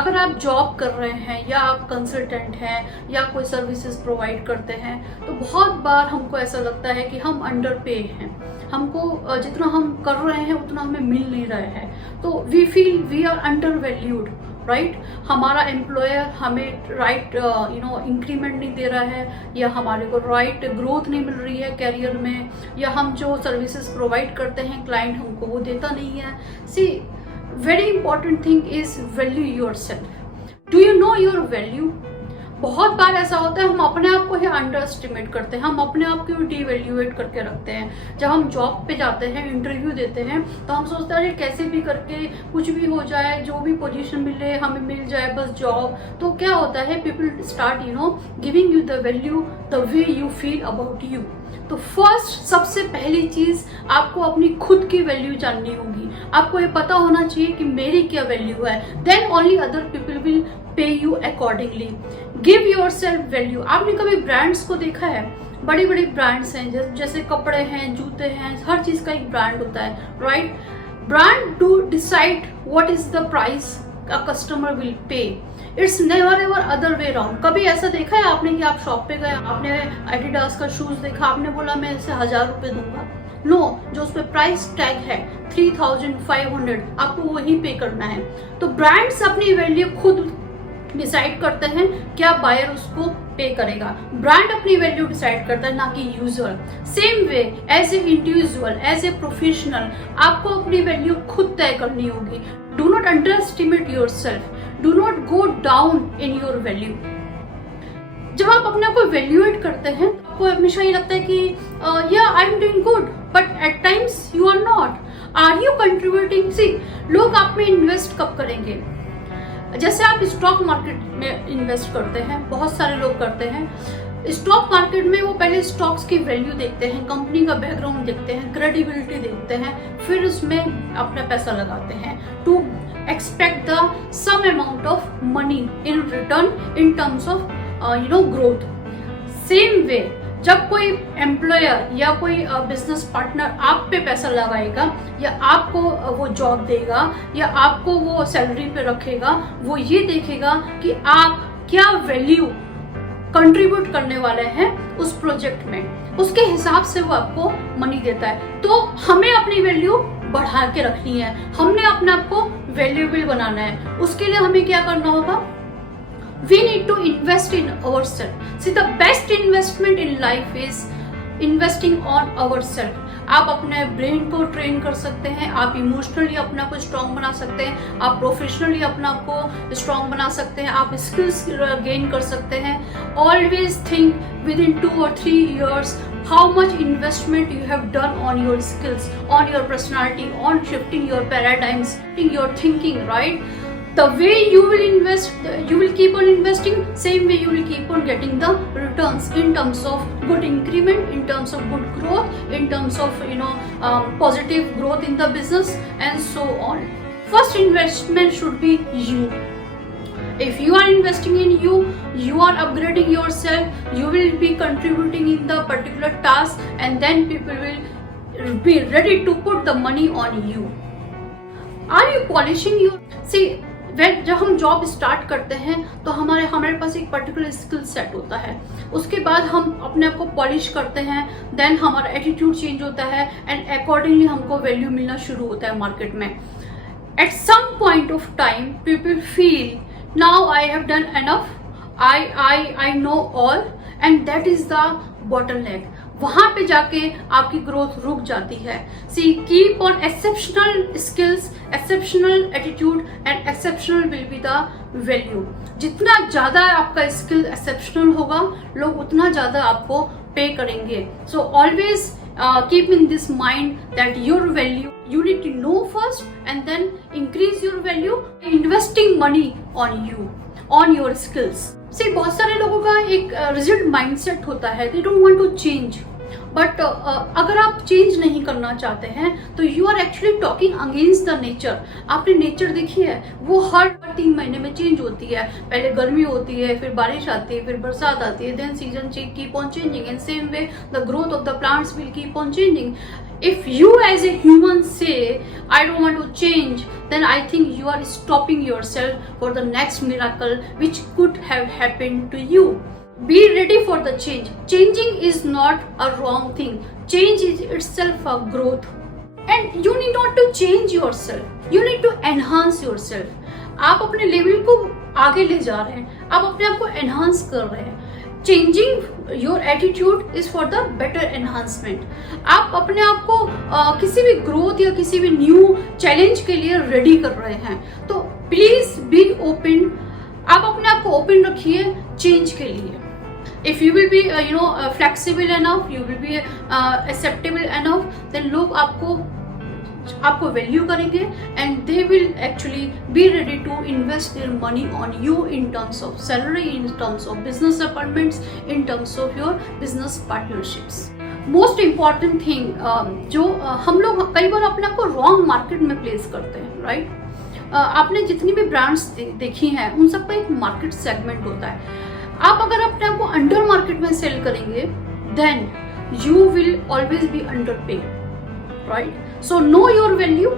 अगर आप जॉब कर रहे हैं या आप कंसल्टेंट हैं या कोई सर्विसेज प्रोवाइड करते हैं तो बहुत बार हमको ऐसा लगता है कि हम अंडर पे हैं, हमको जितना हम कर रहे हैं उतना हमें मिल नहीं रहा है, तो we feel we are undervalued, right. हमारा एम्प्लॉयर हमें राइट इंक्रीमेंट नहीं दे रहा है, या हमारे को राइट ग्रोथ नहीं मिल रही है कैरियर में, या हम जो सर्विसेज प्रोवाइड करते हैं क्लाइंट हमको वो देता नहीं है। See very important thing is value yourself. Do you know your value? बहुत बार ऐसा होता है हम अपने आप को ही अंडर एस्टिमेट करते हैं, हम अपने आप को डीवैल्यूएट करके रखते हैं। जब हम जॉब पे जाते हैं, इंटरव्यू देते हैं, तो हम सोचते हैं कैसे भी करके कुछ भी हो जाए, जो भी पोजीशन मिले हमें मिल जाए, बस जॉब। तो क्या होता है, people start giving you the value the way you feel about you. तो फर्स्ट सबसे पहली चीज आपको अपनी खुद की वैल्यू जाननी होगी, आपको ये पता होना चाहिए कि मेरी क्या वैल्यू है, then only other people will pay you accordingly. Give yourself value. आपने कभी ब्रांड्स को देखा है? बड़ी बड़ी ब्रांड्स हैं, जैसे कपड़े हैं, जूते हैं, हर चीज का एक ब्रांड होता है, right. Brand do decide what is the price a customer will pay, it's never ever other way round. कभी ऐसा देखा है आपने कि आप शॉप पे गए, आपने एडिडास का शूज देखा, आपने बोला मैं इसे 1000 रुपए दूंगा? नो, जो उस पर प्राइस टैग है 3500 आपको वही पे करना है। तो ब्रांड्स अपनी वैल्यू खुद डिसाइड करते हैं, क्या बायर उसको पे करेगा। ब्रांड अपनी वैल्यू डिसाइड करता है, ना कि user. Same way as a individual, as a professional, आपको अपनी वैल्यू खुद तय करनी होगी। Do not underestimate yourself, do not go down in your value. जब आप अपने आप को वैल्यूएट करते हैं तो आपको हमेशा ये लगता है कि या I am doing good, but at times you are not. Are you contributing? See, लोग आप में इन्वेस्ट कब करेंगे? जैसे आप स्टॉक मार्केट में इन्वेस्ट करते हैं, बहुत सारे लोग करते हैं। स्टॉक मार्केट में वो पहले स्टॉक्स की वैल्यू देखते हैं, कंपनी का बैकग्राउंड देखते हैं, क्रेडिबिलिटी देखते हैं, फिर उसमें अपना पैसा लगाते हैं to expect the some amount of money in return in terms of growth. Same way जब कोई एम्प्लॉयर या कोई बिजनेस पार्टनर आप पे पैसा लगाएगा, या आपको वो जॉब देगा, या आपको वो सैलरी पे रखेगा, वो ये देखेगा कि आप क्या वैल्यू कंट्रीब्यूट करने वाले हैं उस प्रोजेक्ट में, उसके हिसाब से वो आपको मनी देता है। तो हमें अपनी वैल्यू बढ़ा के रखनी है, हमने अपने आप को वैल्यूएबल बनाना है। उसके लिए हमें क्या करना होगा? We need to invest in ourselves. See, the best investment in life is investing on ourselves. आप अपने ब्रेन को ट्रेन कर सकते हैं, आप इमोशनली अपने आप को स्ट्रांग बना सकते हैं, आप प्रोफेशनली अपने आप को स्ट्रांग बना सकते हैं, आप स्किल्स गेन कर सकते हैं। Always think with in 2 or 3 years how much investment you have done on your skills, on your personality, on shifting your paradigms, shifting your thinking, right? The way you will invest, you will keep on investing, same way you will keep on getting the returns in terms of good increment, in terms of good growth, in terms of positive growth in the business and so on. First investment should be you. If you are investing in you, you are upgrading yourself, you will be contributing in the particular task, and then people will be ready to put the money on you. Are you polishing your... See, जब हम job start करते हैं तो हमारे पास एक particular skill set होता है, उसके बाद हम अपने आप को पॉलिश करते हैं, देन हमारा एटीट्यूड चेंज होता है, एंड अकॉर्डिंगली हमको वैल्यू मिलना शुरू होता है मार्केट में। At some point of time people feel now I have done enough, I know all, and that is the bottleneck. वहां पे जाके आपकी ग्रोथ रुक जाती है। See, keep on exceptional skills, exceptional attitude and exceptional will be the value. जितना ज्यादा आपका स्किल एक्सेप्शनल होगा, लोग उतना ज्यादा आपको पे करेंगे। So always keep in this mind that your value you need to know first, and then increase your value investing money on you, on your skills. See, बहुत सारे लोगों का एक rigid mindset होता है, they don't want to change. But अगर आप change नहीं करना चाहते हैं तो you are actually talking against the nature. आपने नेचर देखी है, वो हर 3 महीने में चेंज होती है। पहले गर्मी होती है, फिर बारिश आती है, फिर बरसात आती है, then season keep on changing, and same way the growth of the plants will keep on changing. If you as a human say, I don't want to change, then I think you are stopping yourself for the next miracle which could have happened to you. Be ready for the change. Changing is not a wrong thing. Change is itself a growth. And you need not to change yourself. You need to enhance yourself. आप अपने level को आगे ले जा रहे हैं, आप अपने आप को एनहांस कर रहे हैं. Changing your attitude is for the better enhancement. आप अपने आप को किसी भी ग्रोथ या किसी भी न्यू चैलेंज के लिए रेडी कर रहे हैं, तो प्लीज बी ओपन. आप अपने आप को ओपन रखिए चेंज के लिए. If you will be flexible enough, you will be acceptable enough, then लोग आपको वैल्यू करेंगे and they will actually be ready to invest their money on you in terms of salary, in terms of business appointments, in terms of your business partnerships. Most important thing जो हम लोग कई बार अपने आप को wrong market में place करते हैं, राइट? आपने जितनी भी ब्रांड्स देखी हैं उन सबका एक मार्केट सेगमेंट होता है. आप अगर अपने आप को अंडर मार्केट में सेल करेंगे, then you will always be under pay, right? So know your value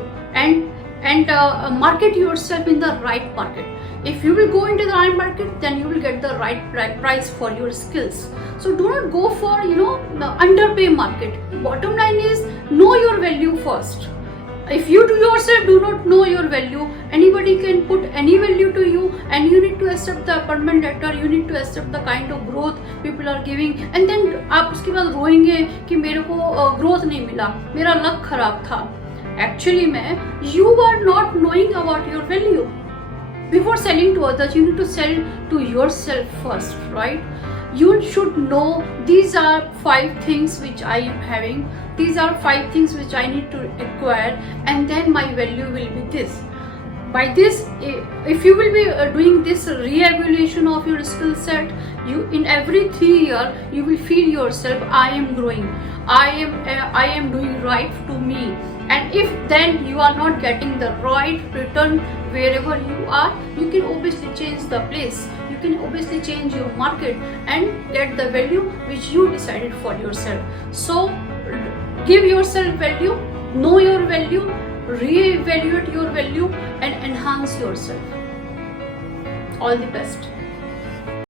and market yourself in the right market. If you will go into the right market, then you will get the right price for your skills. So do not go for the underpay market. Bottom line is know your value first. If you do yourself do not know your value, anybody can put any value to you, and you need to accept the appointment letter, you need to accept the kind of growth people are giving, and then आप उसके बाद रोएंगे कि मेरे को growth नहीं मिला, मेरा luck खराब था. Actually में you are not knowing about your value. Before selling to others, you need to sell to yourself first, right? You should know these are 5 things which I am having, these are 5 things which I need to acquire, and then my value will be this. By this, if you will be doing this re-evaluation of your skill set, you in every 3 years you will feel yourself, I am growing, I am doing right to me. And if then you are not getting the right return wherever you are, you can obviously change the place, you can obviously change your market and get the value which you decided for yourself. So give yourself value, know your value, re-evaluate your value and enhance yourself. All the best.